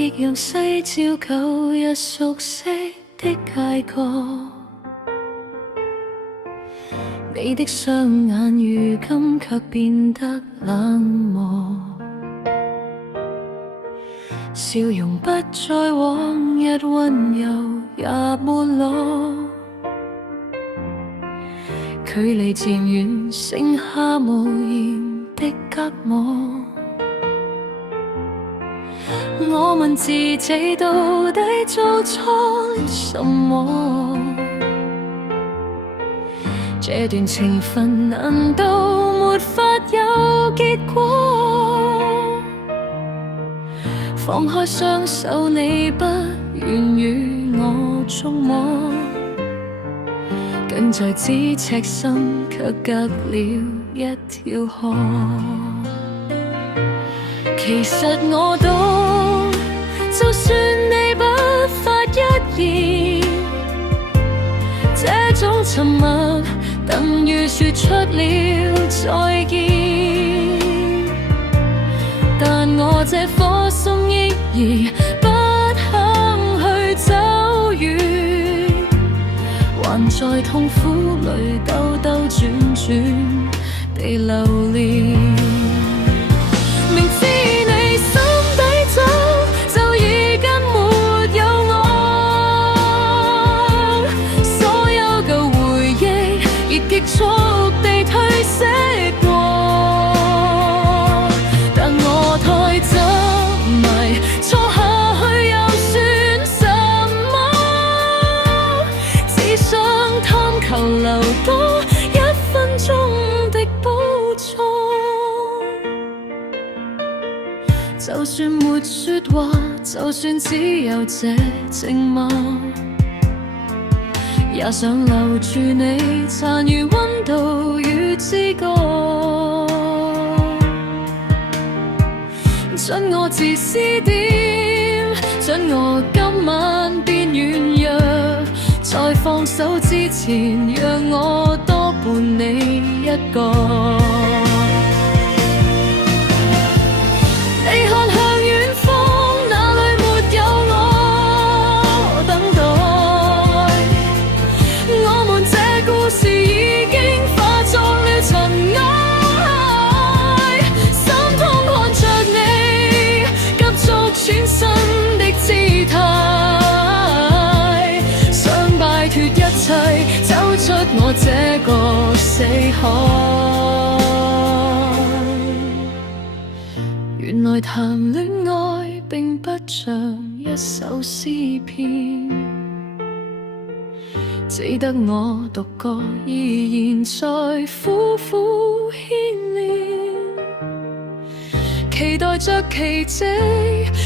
亦讓西照舊日熟悉的街角。你的雙眼如今卻變得冷漠，笑容不再往日溫柔也沒落，距離漸遠，剩下無言的隔膜。我問自己到底做錯什麼？這段情分難道沒法有結果？放開雙手，你不願與我觸摸，近在咫尺心，卻隔了一條河。其實我懂，就算你不發一言，這種沉默等於說出了再見。但我這顆心憶兒不肯去走遠，還在痛苦裏兜兜轉轉地流連。明知你心底走，就已經沒有我，所有舊回憶亦極速地褪色過。但我太執迷，錯下去又算什麼？只想貪求留多1分鐘的補助。就算沒說話，就算只有這靜默，也想留住你殘餘溫度與知覺。准我自私點，准我今晚變軟弱，在放手之前，讓我多伴你一個。你看向遠方，那裏沒有我等待。我們這故事已經化作了塵埃，心痛看着你急速轉身的姿態，想擺脫一切，走出我這個死海。原來談戀愛並不像一首詩篇，只得我獨個依然在苦苦牽連，期待着奇蹟，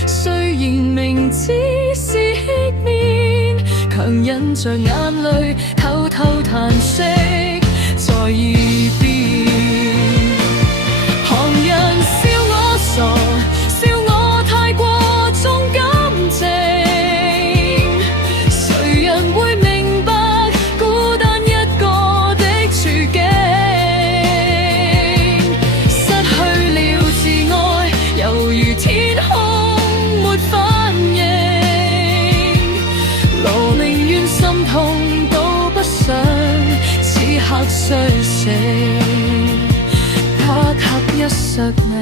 雖然明知是欺騙，強忍着眼淚偷偷嘆息在耳邊。旁人笑我傻，笑我太過重感情，誰人會明白孤單一個的處境？失去了自愛，猶如天空沒反應，羅寧願心痛都不想此刻睡醒，一刻一剎那，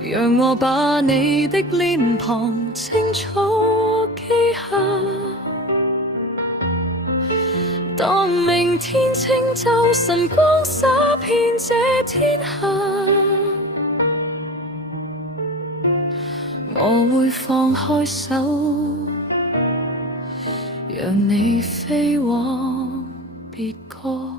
讓我把你的臉龐清楚記下。當明天清晝，晨光灑遍這天下，我會放開手，讓你飛往別個。